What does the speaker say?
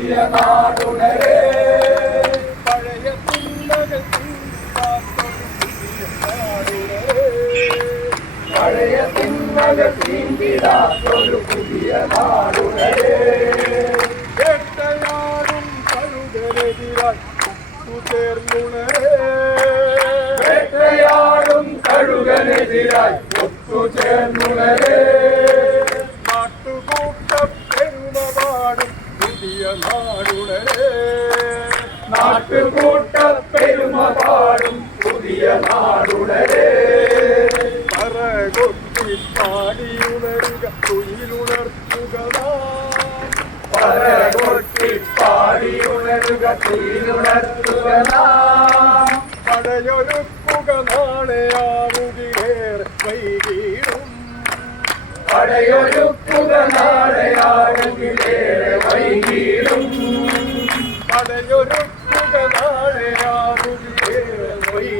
പുതിയ നാടുണരേ പഴയ തിന്മകൾ പഴയ തിന്മകൾ തീണ്ടിടാത്തൊരു പുതിയ നാടുണരേ വേട്ടയാടും കഴുകനെതിരായി ഒത്തുചേർന്നുണരേ വേട്ടയാടും കഴുകനെതിരായി ഒത്തുചേർന്നുണരേ നാട്ടുകൂട്ട പെരുമപാടും പുതിയ നാടുണരേ നാട്ടുകൂട്ട പെരുമ പാടും പുതിയ നാടുണരേ പറകൊട്ടി പാടിയുണരുക തുയിലുണർത്തുക പറകൊട്ടി പാടിയുണരുക തുയിലുണർത്തുക നാം പടയൊരുക്കുക നാളെയാവുകേറെ വൈകീടും പടയൊരുക്കുക നാളെയാവുകിലേറെ വൈകീടും പടയൊരുക്കുക നാളെയാവുകേറെ വൈകീടും